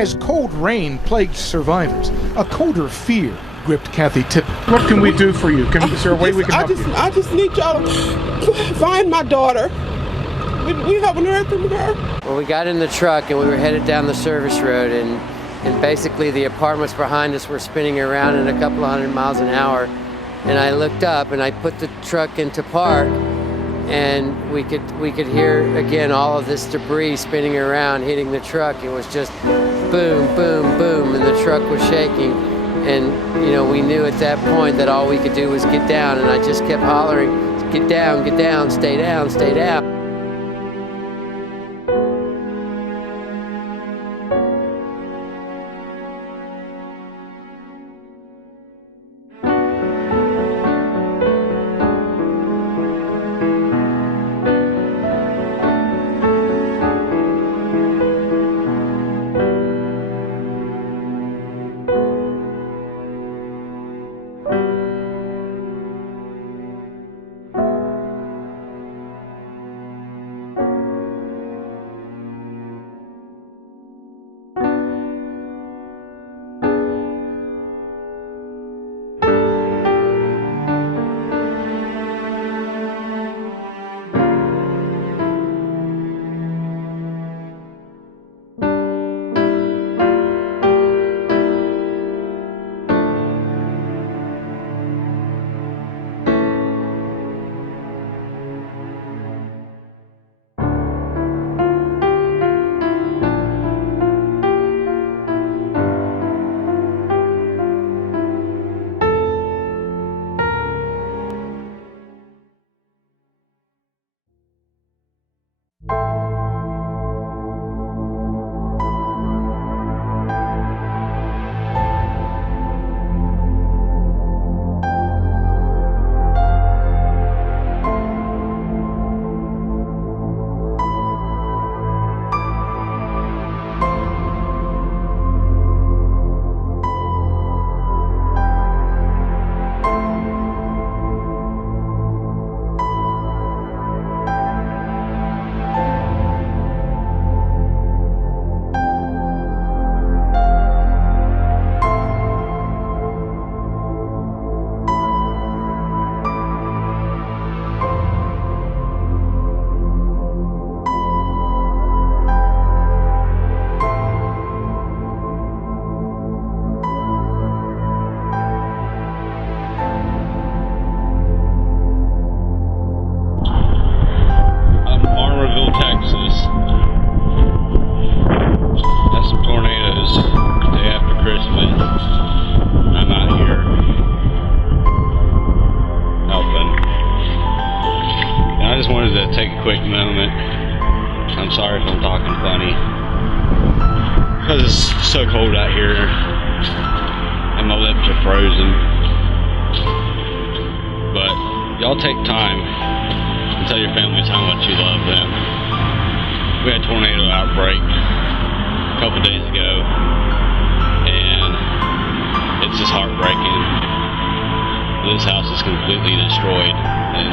As cold rain plagued survivors, a colder fear gripped Kathy Tippett. What can we do for you? Is there a way we can help you? I just need y'all to find my daughter. We haven't heard from her. Well, we got in the truck and we were headed down the service road, and basically the apartments behind us were spinning around at a couple of 100 miles an hour. And I looked up and I put the truck into park, and we could hear again all of this debris spinning around, hitting the truck. It was just boom, boom, boom, and the truck was shaking. And we knew at that point that all we could do was get down, and I just kept hollering, get down, stay down, stay down. Quick moment. I'm sorry if I'm talking funny, because it's so cold out here and my lips are frozen. But y'all take time and tell your families how much you love them. We had a tornado outbreak a couple days ago, and it's just heartbreaking. This house is completely destroyed, and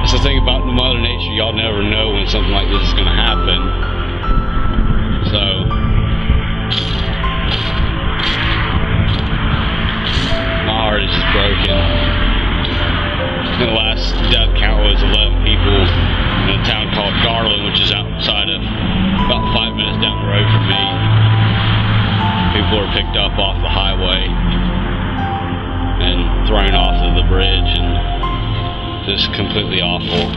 that's the thing about Mother Nature, y'all never know when something like this is going to happen. So, my heart is just broken. The last death count was 11 people in a town called Garland, which is outside of, about 5 minutes down the road from me. People were picked up off the highway and thrown off of the bridge, and just completely awful.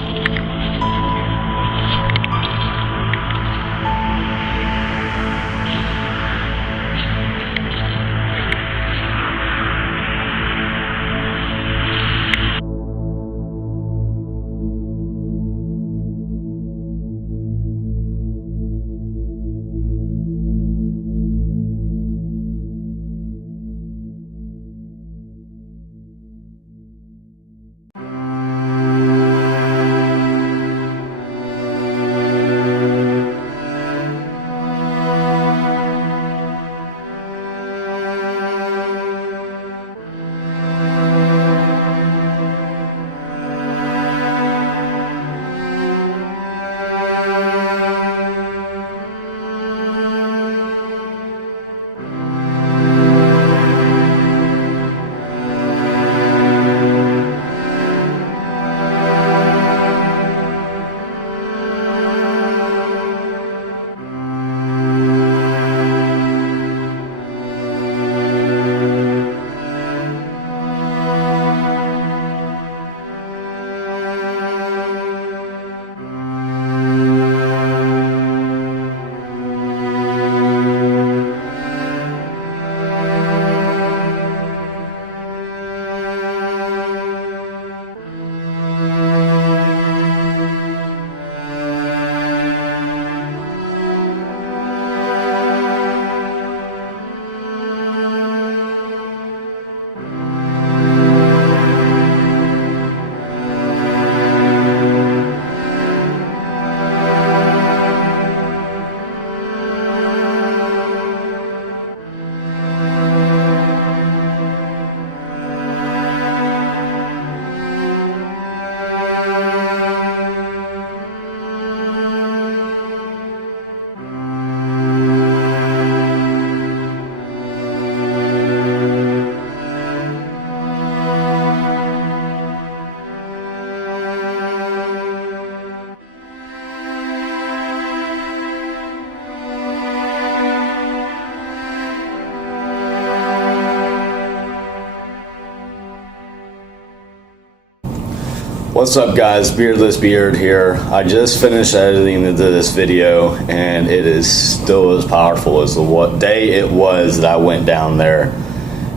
What's up, guys? Beardless Beard here. I just finished editing this video, and it is still as powerful as the day it was that I went down there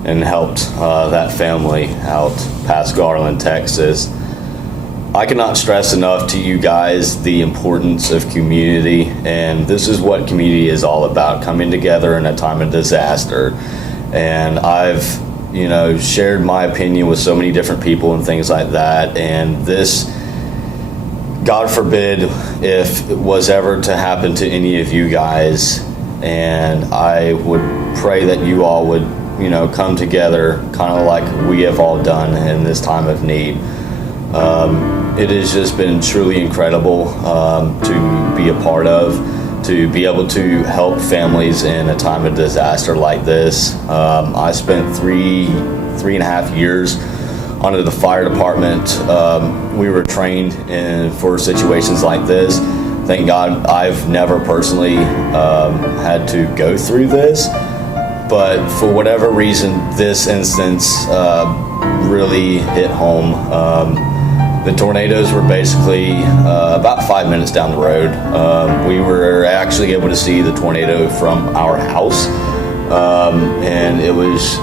and helped that family out past Garland, Texas. I cannot stress enough to you guys the importance of community, and this is what community is all about, coming together in a time of disaster. And I've shared my opinion with so many different people and things like that, and this, God forbid if it was ever to happen to any of you guys, and I would pray that you all would come together kind of like we have all done in this time of need. It has just been truly incredible to be a part of, to be able to help families in a time of disaster like this. I spent three and a half years under the fire department. We were trained for situations like this. Thank God I've never personally had to go through this, but for whatever reason, this instance really hit home. The tornadoes were basically about 5 minutes down the road. We were actually able to see the tornado from our house, and it was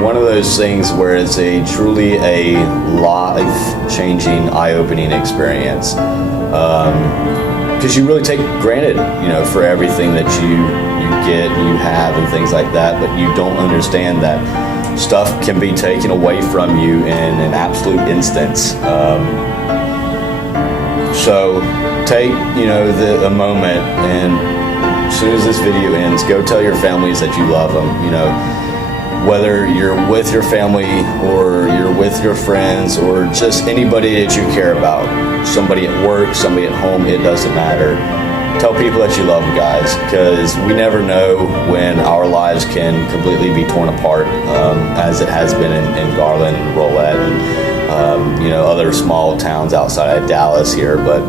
one of those things where it's truly a life-changing, eye-opening experience. Because you really take granted, for everything that you get and you have and things like that, but you don't understand that stuff can be taken away from you in an absolute instance. So take, a moment, and as soon as this video ends, go tell your families that you love them. Whether you're with your family or you're with your friends or just anybody that you care about, somebody at work, somebody at home, it doesn't matter. Tell people that you love them, guys, because we never know when our lives can completely be torn apart, as it has been in Garland and Rolette and other small towns outside of Dallas here. But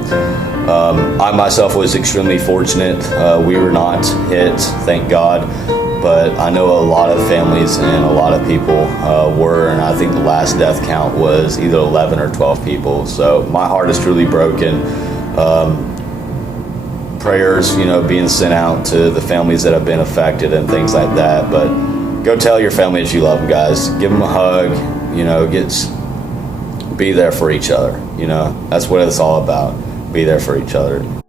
I myself was extremely fortunate. We were not hit, thank God. But I know a lot of families and a lot of people were, and I think the last death count was either 11 or 12 people. So my heart is truly broken. Prayers, being sent out to the families that have been affected and things like that. But go tell your family that you love them, guys. Give them a hug. Be there for each other. That's what it's all about. Be there for each other.